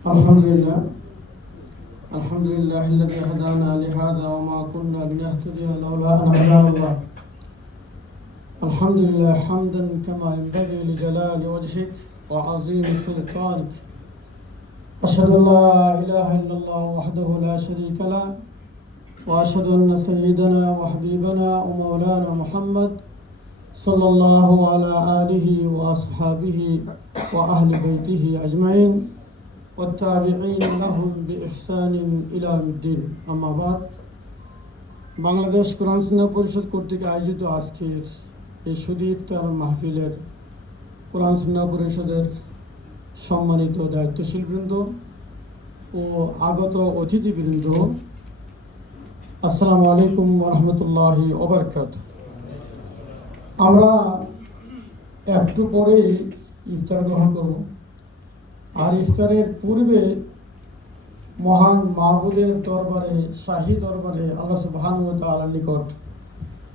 الحمد لله الحمد لله الذي هدانا لهذا وما كنا لنهتدي لولا أن هدانا الله. الحمد لله حمدا كما ينبغي لجلال وجهك وعظيم سلطانك. أشهد أن لا إله إلا الله وحده لا شريك له، وأشهد أن سيدنا وحبيبنا ومولانا محمد صلى الله على آله وأصحابه وأهل بيته أجمعين والتابعين لهم بإحسان إلى يوم الدين. أما بعد, বাংলাদেশ কোরআন সুন্নাহ পরিষদ কর্তৃক আয়োজিত আজকের এই সুদীপ্তার মাহফিলের কোরআন সুন্নাহ পরিষদের সম্মানিত দায়িত্বশীলবৃন্দ ও আগত অতিথিবৃন্দ, আসসালামু আলাইকুম ওয়া রাহমাতুল্লাহি ওয়া বারাকাতুহু। আমরা একটু পরেই ইফতার গ্রহণ করব, আর ইফতারের পূর্বে মহান মাহবুদের দরবারে, শাহী দরবারে আল্লাহ সুবহানাহু ওয়া তাআলার নিকট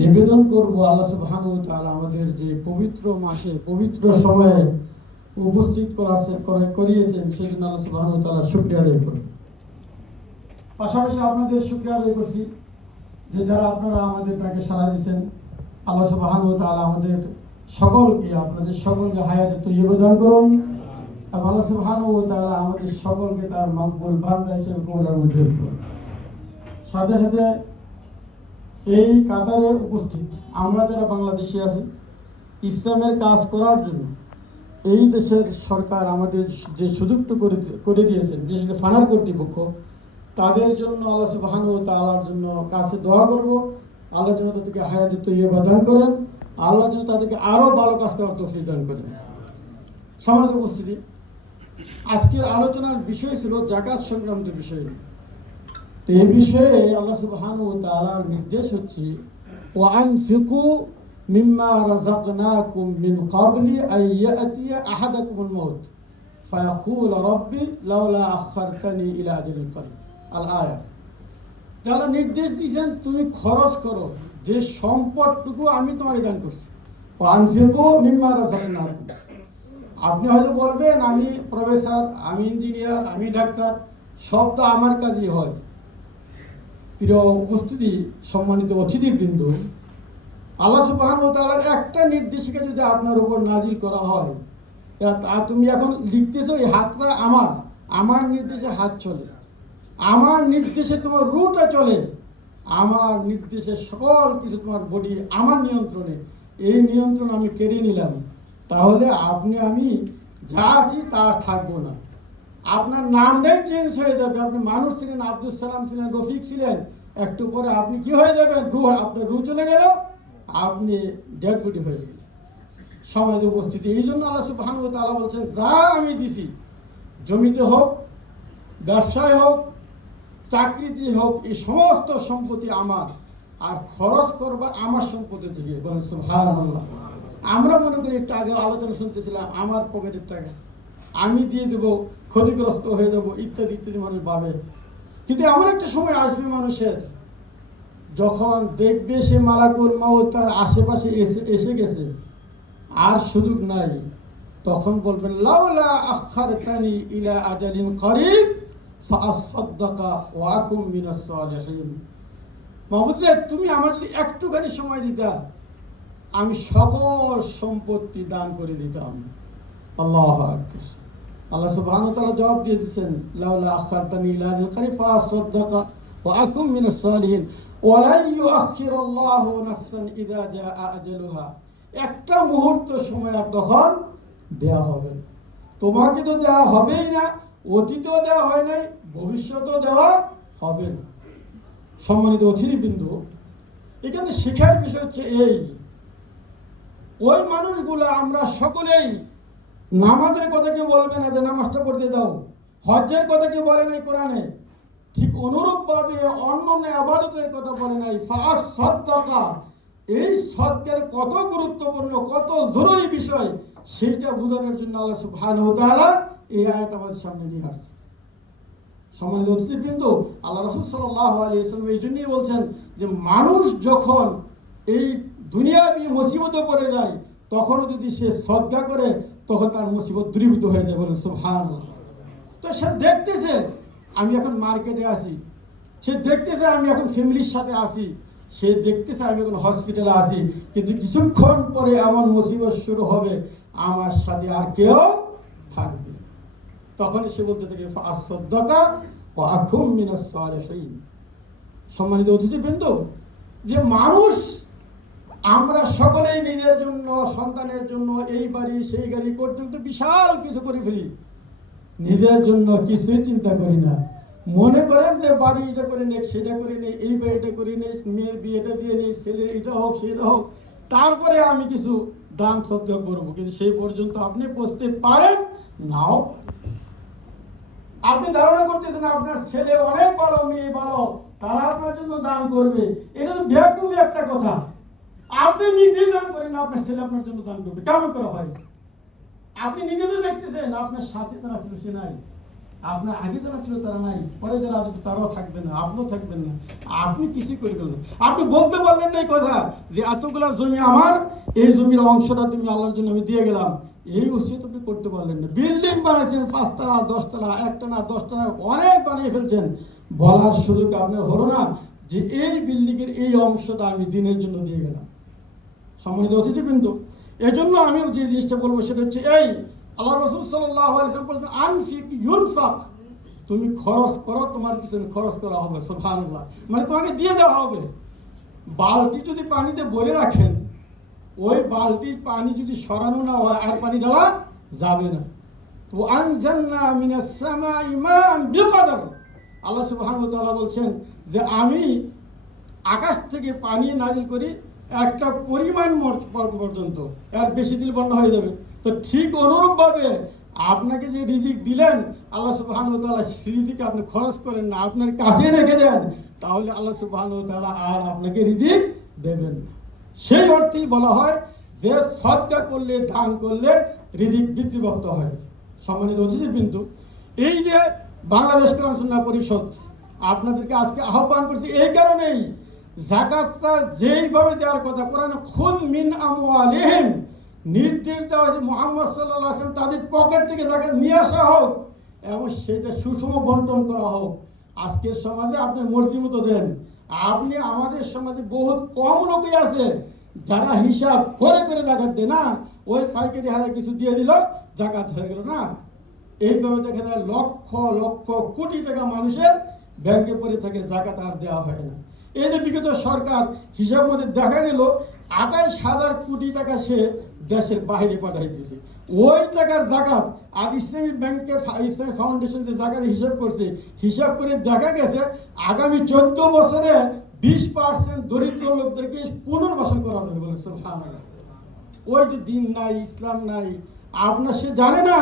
নিবেদন করব, আল্লাহ সুবহানাহু ওয়া তাআলা আমাদের যে পবিত্র মাসে পবিত্র সময়ে উপস্থিত করিয়েছেন, সেই জন্য আল্লাহ সুবহানাহু ওয়া তাআলার শুকরিয়া আদায় করব। পাশাপাশি আপনাদের শুকরিয়া আদায় করছি যে যারা আপনারা আমাদের ডাকে সাড়া দিয়েছেন। আল্লাহ সুবহানাহু ওয়া তাআলা আমাদের সকলকে, আপনাদের সকলকে হায়াতে তৈয়বা দান করুন। আল্লাহ সুবহানাহু ওয়া তাআলা আমাদের সকলকে তার মকবুল বান্দা হিসেবে কবুলের মধ্যে রাখুন। সাথে সাথে এই কাতারে উপস্থিত আমরা যারা বাংলাদেশে আছি, ইসলামের কাজ করার জন্য এই দেশের সরকার আমাদের যে সুযোগটা করে দিয়েছেন, বিশেষ করে ফানার কর্তৃপক্ষ, তাদের জন্য আল্লাহ সুবহানাহু ওয়া তাআলার জন্য কাছে দোয়া করব। আল্লাহ যেন তাদেরকে হায়াতে তৈয়বা দান করেন, আল্লাহ যেন তাদেরকে আরও ভালো কাজ করার তৌফিক দান করেন। সম্মানিত উপস্থিতি, আজকের আলোচনার বিষয় ছিল যাকাত সংক্রান্ত বিষয়। তো এই বিষয়ে আল্লাহ সুবহানাহু ওয়া তাআলার নির্দেশ হচ্ছে, ওয়া আনফিকু মিম্মা রাযাকনাকুম মিন ক্বাবলি আন ইয়াতিয়া আহাদাকুমুল মাউত ফায়াকুল রাব্বি লাউলা আখারতানি ইলা আজালিন করিব। আল আয়া। তাহলে নির্দেশ দিয়েছেন তুমি খরচ করো যে সম্পদটুকু আমি তোমাকে দান করছি। ওয়া আনফিকু মিম্মা রাযাকনাকুম। আপনি হয়তো বলবেন আমি প্রফেসর, আমি ইঞ্জিনিয়ার, আমি ডাক্তার, সব তো আমার কাজই হয়। প্রিয় উপস্থিতি, সম্মানিত অতিথিবৃন্দ, আল্লাহ সুবহানাহু ওয়া তাআলার একটা নির্দেশিকা যদি আপনার উপর নাজিল করা হয়, তুমি এখন লিখতেছো এই হাতটা আমার নির্দেশে হাত চলে, আমার নির্দেশে তোমার রুটা চলে, আমার নির্দেশে সকল কিছু তোমার বডি আমার নিয়ন্ত্রণে, এই নিয়ন্ত্রণ আমি কেড়ে নিলাম, তাহলে আমি যা আছি তার থাকবো না। আপনার নামটাই চেঞ্জ হয়ে যাবে। আপনি মানুষ ছিলেন, আব্দুল সালাম ছিলেন, রফিক ছিলেন, একটু পরে আপনি কি হয়ে যাবেন? আপনার রু চলে গেল, আপনি ডেড বডি হয়ে গেলেন। সমাজে উপস্থিতি, এই জন্য আল্লাহ সুবহানাহু ওয়া তাআলা বলছেন, যা আমি দিছি, জমিতে হোক, ব্যবসায় হোক, চাকরিতে হোক, এই সমস্ত সম্পত্তি আমার, আর খরচ করবা আমার সম্পত্তি থেকে। বলেন সুবহানাল্লাহ। আমরা মনে করি, একটু আগে আলোচনা শুনতেছিলাম, আমার পকেটের টাকা আমি দিয়ে দেবো, ক্ষতিগ্রস্ত হয়ে যাব, ইত্যাদি ইত্যাদি মানুষ ভাবে। কিন্তু এমন একটা সময় আসবে মানুষের, যখন দেখবে সে মালাকুল মাউত তার আশেপাশে এসে গেছে, আর সুযোগ নাই, তখন বলবেন লাউলা আখারতানি ইলা আজালিন করিব ফাআসাদদাকা ওয়া আকুম মিনাস সালিহিন। মাহবুব, তুমি আমার যদি একটুখানি সময় দিতা, আমি সকল সম্পত্তি দান করে দিতাম। আল্লাহু আকবার। আল্লাহ সুবহানাহু ওয়া তাআলা জবাব দিয়ে দিয়েছেন, লাউলা আখারতানি ইলা আজালিন করিব ফাআসাদদাকা ওয়া আকুম মিনাস সালিহিন ওয়া লা ইউআখিরুল্লাহু নাফসান ইযা জাআ আজালুহা। একটা মুহূর্ত সময় আর তখন দেয়া হবে না। তোমাকে তো দেওয়া হবেই না, অতীতেও দেওয়া হয় নাই, ভবিষ্যতেও দেওয়া হবে না। সম্মানিত অতিথিবৃন্দ, এখানে শেখার বিষয় হচ্ছে এই, ওই মানুষগুলো আমরা সকলেই, নামাজের কথা কেউ বলবে না যে নামাজটা পড়তে দাও, হজ্জের কথা কেউ বলে নাই কোরআনে, ঠিক অনুরূপভাবে অন্যান্য ইবাদতের কথা বলে নাই। ফাআস সাদকা, এই সদকার কত গুরুত্বপূর্ণ, কত জরুরি বিষয়, সেইটা বোঝানোর জন্য আল্লাহ সুবহানাহু ওয়া তাআলা এই আয়াত আমাদের সামনে নিয়ে আসছে। সম্মানিত অতিথিবৃন্দ, আল্লাহ রাসূল সাল্লাল্লাহু আলাইহি ওয়াসাল্লাম এই জন্যই বলছেন যে মানুষ যখন এই দুনিয়াবি মুসিবতে পড়ে যায়, তখনও যদি সে সদকা করে, তখন তার মুসিবত দূরীভূত হয়ে যায়। বলেন সুবহানাল্লাহ। তো সে দেখতেছে আমি এখন মার্কেটে আছি, সে দেখতেছে আমি এখন ফ্যামিলির সাথে আছি, সে দেখতেছে আমি এখন হসপিটালে আছি, কিন্তু কিছুক্ষণ পরে এমন মুসিবত শুরু হবে আমার সাথে আর কেউ থাকবে। তখন সে বলতে থাকে ফাসাদ্দাকা ওয়া আকুম মিনাস সালিহিন। সম্মানিত অতিথিবৃন্দ, যে মানুষ আমরা সকলেই নিজের জন্য, সন্তানের জন্য এই বাড়ি সেই গাড়ি করতে করতে বিশাল কিছু করে ফেলি, নিজের জন্য কিছুই চিন্তা করি না। মনে করেন যে বাড়ি এটা করে নেই, সেটা করে নেই, এই বাড়িটা করে নেই, মেয়ের বিয়েটা দিয়ে নেই, ছেলের এটা হোক সেটা হোক, তারপরে আমি কিছু দান সদ্য করবো, কিন্তু সেই পর্যন্ত আপনি পৌঁছতে পারেন নাও। আপনি ধারণা করতেছেন আপনার ছেলে অনেক ভালো, মেয়ে ভালো, তারা আপনার জন্য দান করবে, এটা তো বেকুবি একটা কথা। আপনি নিজেই দান করেন না, আপনার ছেলে আপনার জন্য দান করবে, কেমন করে হয়? আপনি নিজে তো দেখতেছেন আপনার সাথে তারা ছিল, সে নাই, আপনার আগে যারা ছিল তারা নাই, পরে যারা আসবে তারাও থাকবে না, আপনিও থাকবেন না, আপনি কিছুই করে গেলেন। আপনি বলতে পারলেন না এই কথা যে এতগুলা জমি আমার, এই জমির অংশটা তুমি আল্লাহর জন্য আমি দিয়ে গেলাম, এই ওসিয়ত আপনি করতে পারলেন না। বিল্ডিং বানাইছেন 5 তলা 10 তলা, 1 তলা 10 তলা অনেক বানিয়ে ফেলছেন, বলার সুযোগ আপনার হলো না যে এই বিল্ডিং এর এই অংশটা আমি দিনের জন্য দিয়ে গেলাম। সম্মানিত অতিথিবৃন্দ, এজন্য আমি যে জিনিসটা বলবো সেটা হচ্ছে এই, আল্লাহ রাসূল সাল্লাল্লাহু আলাইহি ওয়াসাল্লাম বলেন আনফিক ইউনফাক, তুমি খরচ করো, তোমার পিছনে খরচ করা হবে। সুবহানাল্লাহ, মানে তোমাকে দিয়ে দেওয়া হবে। বালতি যদি পানিতে ভরে রাখেন, ওই বালতির পানি যদি সরানো না হয় আর পানি ঢালা যাবে না। তো আনজালনা মিনাস সামাই মাআন বিকদর, আল্লাহ সুবহানাহু ওয়া তাআলা বলছেন যে আমি আকাশ থেকে পানি নাজিল করি একটা পরিমাণ পর্যন্ত, এর বেশি দিলে বন্ধ হয়ে যাবে। তো ঠিক অনুরূপভাবে আপনাকে যে রিজিক দিলেন আল্লাহ সুবহানাহু ওয়া তাআলা, সেই রিজিক আপনি খরচ করেন না, আপনার কাছে রেখে দেন, তাহলে আল্লাহ সুবহানাহু ওয়া তাআলা আর আপনাকে রিজিক দেবেন না। সেই অর্থেই বলা হয় যে সদকা করলে, দান করলে রিজিক বৃদ্ধিপ্রাপ্ত হয়। সম্মানিত অতিথিবৃন্দ, এই যে বাংলাদেশ কোরআন সুন্নাহ পরিষদ আপনাদেরকে আজকে আহ্বান করছি এই কারণেই, যাকাতটা যেইভাবে দেওয়ার কথা কোরআনে খুদ মিন আমওয়ালিহিম নির্দেশ দেওয়া হয়েছে, মুহাম্মদ সাল্লাল্লাহু আলাইহি ওয়াসাল্লাম তাদের পকেট থেকে যাকাত নিয়ে আসা হোক এবং সেটা সুষম বন্টন করা হোক। আজকের সমাজে আপনি মর্জি মতো দেন, আপনি আমাদের সমাজে বহুত কম লোকই আছে যারা হিসাব করে করে যাকাত দেয় না, ওই পাইকারি হারে কিছু দিয়ে দিল যাকাত হয়ে গেল না। এইভাবে দেখা যায় লক্ষ লক্ষ কোটি টাকা মানুষের ব্যাংকে পড়ে থাকে, যাকাত আর দেওয়া হয় না। এই যে বিগত সরকার হিসাব মধ্যে দেখা গেল 28,000 কোটি টাকা সে দেশের বাইরে পাঠাইতেছে, ওই টাকার যাকাত আর ইসলামী ব্যাংকের ইসলামী ফাউন্ডেশন যে জায়গাতে হিসাব করছে, হিসাব করে দেখা গেছে আগামী 14 বছরে 20% দরিদ্র লোকদেরকে পুনর্বাসন করা যাবে বলে। সুবহানাল্লাহ, ওই যে দিন নাই, ইসলাম নাই, আপনার সে জানে না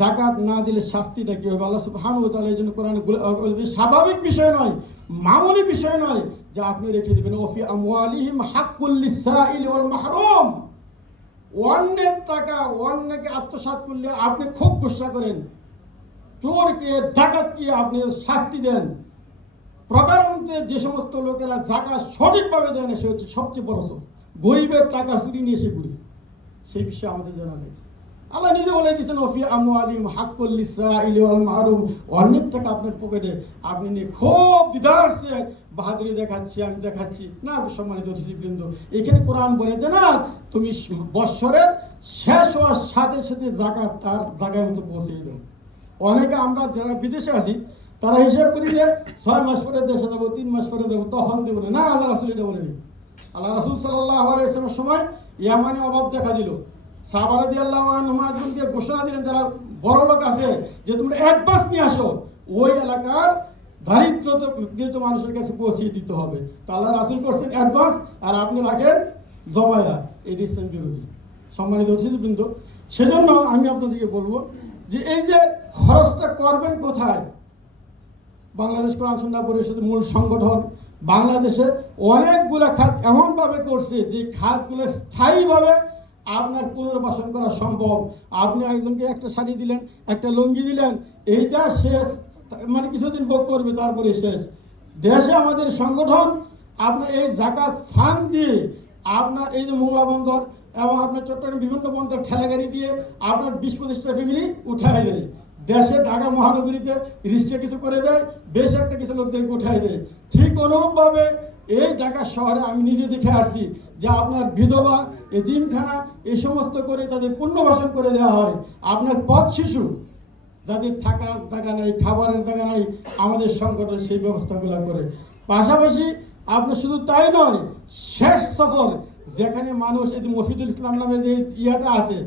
যাকাত না দিলে শাস্তিটা কি হবে। আল্লাহ সুবহানাহু ওয়া তাআলা এই জন্য কোরআনে স্বাভাবিক বিষয় নয়, মামুলি বিষয় নয় যে আপনি রেখে দেবেন ওফি আমওয়ালিহিম হাক্কুল লিসাইল ওয়াল মাহরুম, অন্যের টাকা অন্যকে আত্মসাৎ করলে আপনি খুব গুসা করেন, চোরকে ডাকাতকে আপনি শাস্তি দেন। প্রকারান্তে যে সমস্ত লোকেরা যাকাত সঠিকভাবে দেয় না সে হচ্ছে সবচেয়ে বড় চোর। গরিবের টাকা চুরি নিয়ে সে ঘুরে, সেই বিষয়ে আমাদের জানা নেই। আল্লাহ নিজে বলে দিয়েছেন ওফি আমওয়ালিহিম হাক্কুল লিসাইল ওয়াল মাহরুম, অন্যের টাকা আপনার পকেটে আপনি নিয়ে খুব দিদারসে বাহাদুরি দেখাচ্ছি, আমি দেখাচ্ছি না। সম্মানিত অতিথিবৃন্দ, এখানে কোরআন বলে যে না, তুমি বৎসরের শেষ হওয়ার সাথে সাথে যাকাত তার জায়গার মতো পৌঁছে দাও। অনেকে আমরা যারা বিদেশে আছি তারা হিসাব করি যে 6 মাস পরে দেশে যাবো, 3 মাস পরে যাবো, তখন দেবো না। আল্লাহ রাসূল এটা বলেনি। আল্লাহ রাসূল সাল্লাল্লাহু আলাইহি ওয়াসাল্লামের সময় ইয়ামানে অভাব দেখা দিল, সাহাবা রাদিয়াল্লাহু আনহুমকে ঘোষণা দিলেন যারা বড় লোক আছে যে তোমরা অ্যাডভান্স নিয়ে আসো, ওই এলাকার দারিদ্র মানুষের কাছে পৌঁছিয়ে দিতে হবে। তো আল্লাহ রাসূল করছেন অ্যাডভান্স, আর আপনি রাখেন জমায়া, এই ইসলাম বিরোধী। সম্মানিত অতিথিবৃন্দ, সেজন্য আমি আপনাদেরকে বলবো যে এই যে খরচটা করবেন কোথায়। বাংলাদেশ কোরআন সুন্নাহ পরিষদের মূল সংগঠন বাংলাদেশে অনেকগুলো খাত এমনভাবে করছে যে খাতগুলো স্থায়ীভাবে আপনার পুনর্বাসন করা সম্ভব। আপনি একজনকে একটা শাড়ি দিলেন, একটা লুঙ্গি দিলেন, এইটা শেষ, মানে কিছুদিন ভোগ করবে, তারপরে শেষ। দেশে আমাদের সংগঠন আপনার এই যাকাত ফান্ড দিয়ে আপনার এই যে মোংলা বন্দর এবং আপনার চট্টগ্রাম বিভিন্ন বন্দর ঠেলাগাড়ি দিয়ে আপনার 20-25টা ফ্যামিলি উঠায় দেয়। দেশে ঢাকা মহানগরীতে রিস্টে কিছু করে দেয়, বেশ একটা কিছু লোকদেরকে উঠাই দেয়। ঠিক অনুরূপভাবে এই ঢাকা শহরে আমি নিজে দেখে আসছি যে আপনার বিধবা, এতিমখানা এই সমস্ত করে তাদের পুনর্বাসন করে দেওয়া হয়। আপনার পথ শিশু যাদের থাকার জায়গা নাই, খাবারের জায়গা নাই, আমাদের সংগঠন সেই ব্যবস্থাগুলো করে। পাশাপাশি আপনার শুধু তাই নয়, শেষ সফর যেখানে মানুষ এই যে মফিদুল ইসলাম নামে যে ইয়াটা আছে,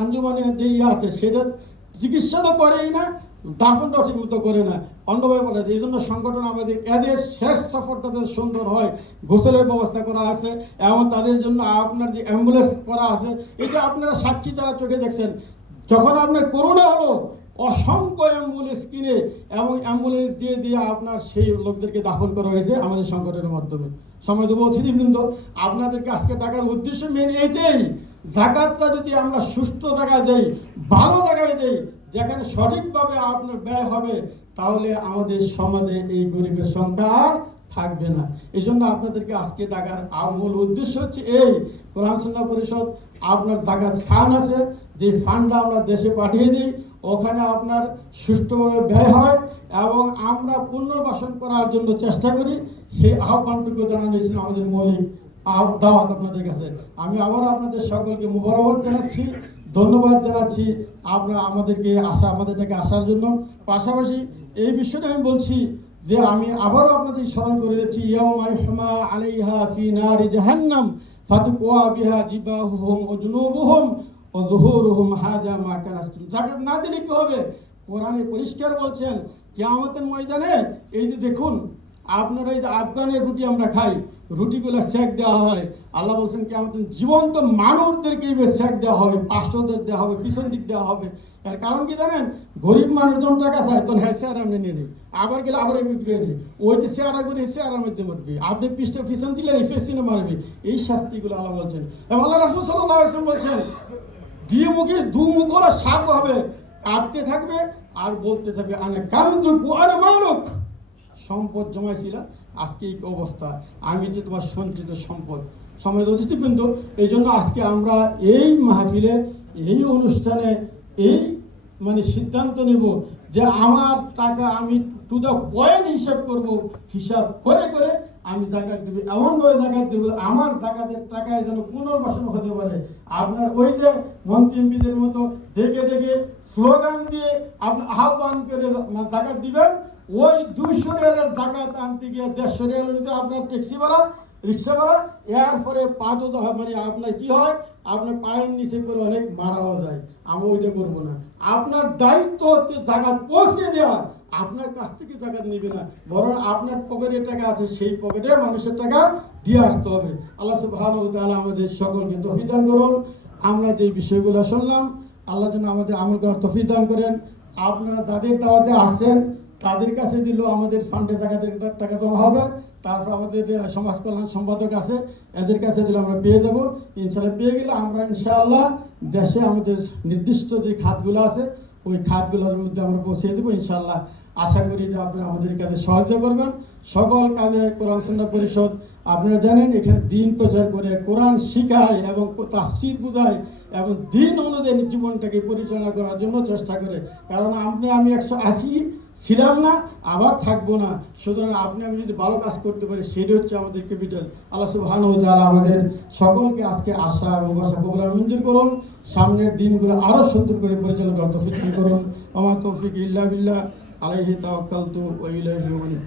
আঞ্জুমানে যে ইয়ে আছে, সেটা চিকিৎসা তো করেই না, দাফনটাও ঠিক মতো করে না, অন্যভাবে বলে। এই জন্য সংগঠন আমাদের এদের শেষ সফরটা যাতে সুন্দর হয়, গোসলের ব্যবস্থা করা আছে এবং তাদের জন্য আপনার যে অ্যাম্বুলেন্স করা আছে, এটা আপনারা সাক্ষী যারা চোখে দেখছেন। যখন আপনার করোনা হলো, অসংখ্য অ্যাম্বুলেন্স কিনে এবং অ্যাম্বুলেন্স দিয়ে দিয়ে আপনার সেই লোকদেরকে দাফন করা হয়েছে আমাদের সংগঠনের মাধ্যমে। সময় দেবো অতিথিবৃন্দ, আপনাদেরকে আজকে টাকার উদ্দেশ্য মেন এইটাই, জাকাতটা যদি আমরা সুস্থ জায়গায় দেই, ভালো জায়গায় দেই, যেখানে সঠিকভাবে আপনার ব্যয় হবে, তাহলে আমাদের সমাজে এই গরিবের সংখ্যা আর থাকবে না। এই জন্য আপনাদেরকে আজকে টাকার মূল উদ্দেশ্য হচ্ছে এই, কোরআন সুন্নাহ পরিষদ আপনার জাকাত ফান্ড আছে, যে ফান্ডটা আমরা দেশে পাঠিয়ে দিই, ওখানে আপনার সুষ্ঠুভাবে ব্যয় হয় এবং আমরা পুনর্বাসন করার জন্য চেষ্টা করি। সেই আহ্বানটুকু জানানো আমাদের মৌলিক দাওয়াত আপনাদের কাছে। আমি আবারও আপনাদের সকলকে মুবারকবাদ জানাচ্ছি, ধন্যবাদ জানাচ্ছি আপনারা আমাদেরটাকে আসার জন্য। পাশাপাশি এই বিষয়টা আমি বলছি যে আমি আবারও আপনাদের স্মরণ করে দিচ্ছি, ইয়াউমা ইউহমা আলাইহা ফি নারি জাহান্নাম ফাতুকওয়া বিহা জিবাহুহুম ওয়া জুনুবুহুম ওয়া যুহুরুহুম হাযা মা কানাস্তুম। যাকাত না দিলে কি হবে? কোরআনে পরিষ্কার বলছেন কিয়ামতের ময়দানে এই যে দেখুন, আপনারা এই যে আফগানের রুটি আমরা খাই, রুটিগুলো সেক দেওয়া হয়। আল্লাহ বলছেন কিয়ামতের জীবন্ত মানুষদেরকে সেক দেওয়া হবে, পাঁচশোদের দেওয়া হবে, পিছন দিক দেওয়া হবে। এর কারণ কি জানেন? গরিব মানুষজন টাকা চায়, তখন হ্যাঁ শেয়ার আপনি নিয়ে নিই, আবার গেলে আবার বিক্রি নেই, ওই যে শেয়ারা করে শেয়ারের মধ্যে মারবি, আপনি পিছন দিলে ফেসিনে মারবি। এই শাস্তিগুলো আল্লাহ বলছেন। এবং আল্লাহ রাসূল সাল্লাল্লাহু আলাইহি ওয়াসাল্লাম বলছেন দু মুখ ওরা সাপ হবে, কাটতে থাকবে আর বলতে থাকবে আনে কান্দুকু আনে মালুক, সম্পদ জমাইছিল, আজকে এই অবস্থা, আমি যে তোমার সঞ্চিত সম্পদ। সম্মানিত অতিথিবৃন্দ, এই জন্য আজকে আমরা এই মাহফিলে, এই অনুষ্ঠানে এই সিদ্ধান্ত নেব যে আমার টাকা আমি টু দ্য পয়েন্ট হিসাব করব, হিসাব করে করে আমি জাকাত দেব, এমনভাবে জাকাত দেব আমার জাকাতের টাকায় যেন পুনর্বাসন হতে পারে। আপনার ওই যে মন্ত্রী এমপিদের মতো ডেকে ডেকে স্লোগান দিয়ে আপনি আহ্বান করে জাকাত দিবেন, ওই 200 রিয়ালের জাকাত আনতে গিয়ে 150 রিয়াল হচ্ছে আপনার ট্যাক্সি ভাড়া, রিক্সা ভাড়া, এরপরে পাতও হয়, আপনার কি হয়, আপনার পায়ের নিচে করে অনেক মারাও যায়। আমরা ওইটা করবো না। আপনার দায়িত্ব হচ্ছে জাকাত পৌঁছে দেওয়া, আপনার কাছ থেকে জাকাত নেবে না, বরং আপনার পকেটে টাকা আছে, সেই পকেটে মানুষের টাকা দিয়ে আসতে হবে। আল্লাহ সুবহানাহু ওয়া তাআলা আমাদের সকলকে তৌফিক দান করুন। আমরা যে বিষয়গুলো শুনলাম, আল্লাহ যেন আমাদের আমল করার তৌফিক দান করেন। আপনারা যাদের দাওয়াতে আসছেন তাদের কাছে দিলেও আমাদের ফান্ডে টাকা জমা হবে। তারপর আমাদের সমাজ কল্যাণ সম্পাদক আছে, এদের কাছে দিলে আমরা পেয়ে দেবো। ইনশাল্লাহ পেয়ে গেলে আমরা ইনশাআল্লাহ দেশে আমাদের নির্দিষ্ট যে খাতগুলো আছে ওই খাতগুলোর মধ্যে আমরা পৌঁছে দেবো ইনশাআল্লাহ। আশা করি যে আপনারা আমাদের কাজে সহায়তা করবেন। সকল কাজে কোরআন সুন্নাহ পরিষদ আপনারা জানেন এখানে দিন প্রচার করে, কোরআন শিখায় এবং তাফসীর বোঝায় এবং দিন অনুযায়ী জীবনটাকে পরিচালনা করার জন্য চেষ্টা করে। কারণ আমি 180 ছিলাম না, আবার থাকবো না, সুতরাং আমি যদি ভালো কাজ করতে পারি সেটা হচ্ছে আমাদের ক্যাপিটাল। আল্লাহ সুবহানাহু ওয়া তাআলা আমাদের সকলকে আজকে আশা এবং বসা কবুল মঞ্জুর করুন। সামনের দিনগুলো আরও সুন্দর করে পরিচালনা করার তৌফিক করুন। ওয়া মা তৌফিক ইল্লা বিল্লাহ, আলাইহি তাওয়াক্কালতু ওয়া ইলাইহি উনীব।